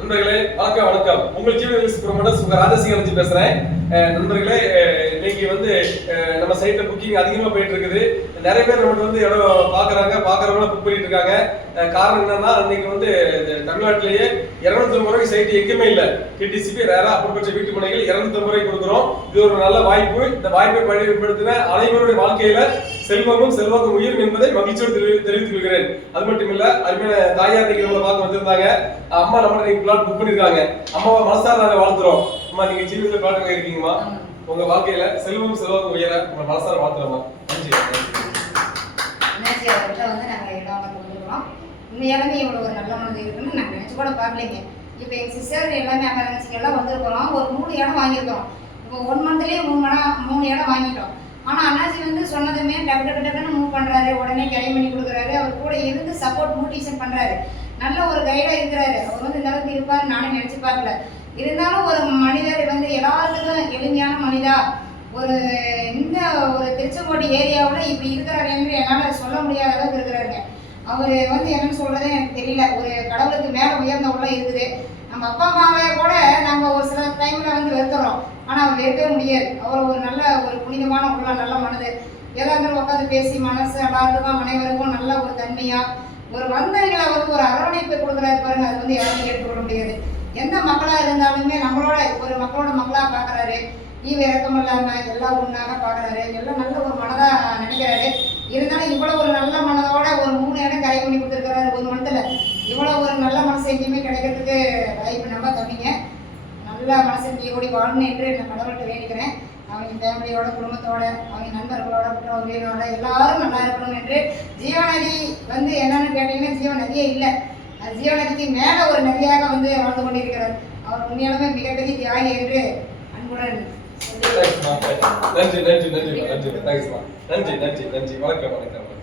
நண்பர்களே வணக்கம் வணக்கம். உங்கள் ஜீவன ப்ரொமோட்டர் உங்க ராஜசிங்கர் வச்சு பேசுறேன். நண்பர்களே இன்னைக்கு வந்து நம்ம சைட்ல புக்கிங் அதிகமா போயிட்டு இருக்குது. நிறைய பேர் நம்மகிட்ட வந்து இடம் பாக்குறாங்க பாக்குறவங்க புக் பண்ணிட்டு இருக்காங்க. காரணம் என்னன்னா இன்னைக்கு வந்து இந்த தமிழ்நாட்டிலேயே இருநூத்தி ரூபாய் சைட்டு எங்கேயுமே இல்லை. டிடிசிபி ரேரா அப்படிப்பட்ட வீட்டு மனைகள் இருநூத்தி முறை கொடுக்குறோம். இது ஒரு நல்ல வாய்ப்பு. இந்த வாய்ப்பை பயன்படுத்தின அனைவருடைய வாழ்க்கையில செல்வமும் செல்வாக்கும் உயிர் என்பதை மகிழ்ச்சியோடு தெரிவித்துக் கொள்கிறேன். அது மட்டும் இல்ல அருமையான தாயார் இன்னைக்கு நம்மளை பார்க்க வந்திருந்தாங்க. அம்மா நம்ம இன்னைக்கு பிளாட் புக் பண்ணிருக்காங்க அம்மாவை மனசார நாங்க வாழ்த்துறோம். அம்மா நீங்க ஜீவித பிளாட் வாங்கியிருக்கீங்கம்மா உங்க வாழ்க்கையில செல்வம் செல்வாக்கும் உயர உங்க மனசார வாழ்த்துறோம்மா. நன்றி. வந்து நாங்கள் உண்மையாலுமே இவ்வளோ ஒரு நல்ல மனது இருக்குன்னு நாங்கள் நினச்சி கூட பார்க்கலைங்க. இப்போ எங்கள் சிஸ்டர் எல்லாமே அக்கா தங்கச்சிங்க எல்லாம் வந்திருக்கிறோம் ஒரு மூணு இடம் வாங்கியிருக்கோம். இப்போ ஒன் மந்த்லேயே மூணு இடம் மூணு இடம் வாங்கிட்டோம். ஆனால் அண்ணாச்சி வந்து சொன்னதுமே டக்கு டக்கு டக்குன்னு மூவ் பண்ணுறாரு உடனே கிளம்பி பண்ணி கொடுக்குறாரு. அவர் கூட இருந்து சப்போர்ட் மோட்டிவேஷன் பண்ணுறாரு நல்ல ஒரு கைடாக இருக்கிறாரு. அவர் வந்து இந்த அளவுக்கு இருப்பார் நானே நினச்சி பார்க்கல. இருந்தாலும் ஒரு மனிதர் வந்து எல்லாத்துக்கும் எளிமையான மனிதா. ஒரு இந்த ஒரு திருச்செங்கோடு ஏரியாவில் இப்படி இருக்கிறாரு என்று என்னால் சொல்ல முடியாத அளவுக்கு இருக்கிறாருங்க. அவர் வந்து என்னன்னு சொல்கிறதே எனக்கு தெரியல. ஒரு கடவுளுக்கு மேலே உயர்ந்த உள்ள இருக்குது. நம்ம அப்பா அம்மாவை கூட நம்ம ஒரு சில டைமில் வந்து வெறுத்துறோம் நான் அவர் முடியாது. அவர் ஒரு நல்ல ஒரு புனிதமான உள்ள நல்ல மனது. எல்லாரும் உட்காந்து பேசி மனசு எல்லாருக்கும் அனைவருக்கும் நல்ல ஒரு தன்மையாக ஒரு வந்தவங்களை வந்து ஒரு அரவணைப்பை கொடுக்குறாரு பாருங்க அது வந்து யாரும் ஏற்றுக்கொள்ள முடியாது. எந்த மக்களாக இருந்தாலுமே நம்மளோட ஒரு மக்களோட மக்களாக பார்க்குறாரு. ஈவு இறக்கம் இல்லாமல் எல்லாம் ஒன்றாக பார்க்குறாரு. எல்லாம் நல்ல ஒரு மனதாக நினைக்கிறாரு. இருந்தாலும் இவ்வளோ ஒரு நல்ல மனதோட ஒரு மூணு இடம் கரை பண்ணி கொடுத்துருக்காரு ஒரு மனத்தில் இவ்வளோ ஒரு நல்ல மனசு எங்கேயுமே கிடைக்கிறதுக்கு வாய்ப்பு நம்ம கம்மிங்க எல்லா மனசு கூடி வாழணும் என்று நான் கடவுள்கிட்ட வேண்டிக்கிறேன் அவங்க ஃபேமிலியோட குடும்பத்தோட அவங்க நண்பர்களோட குற்றவாளிகளோட எல்லாரும் நல்லா இருக்கணும் என்று ஜீவநதி வந்து என்னன்னு கேட்டீங்கன்னா ஜீவநதியே இல்லை அது ஜீவநதிக்கு மேலே ஒரு நதியாக வந்து வாழ்ந்து கொண்டிருக்கிறார் அவர் உண்மையாலுமே மிகப்பெரிய தியாகி என்று அன்புடன் நன்றி நன்றி நன்றி நன்றி நன்றி நன்றி நன்றி வணக்கம் வணக்கம்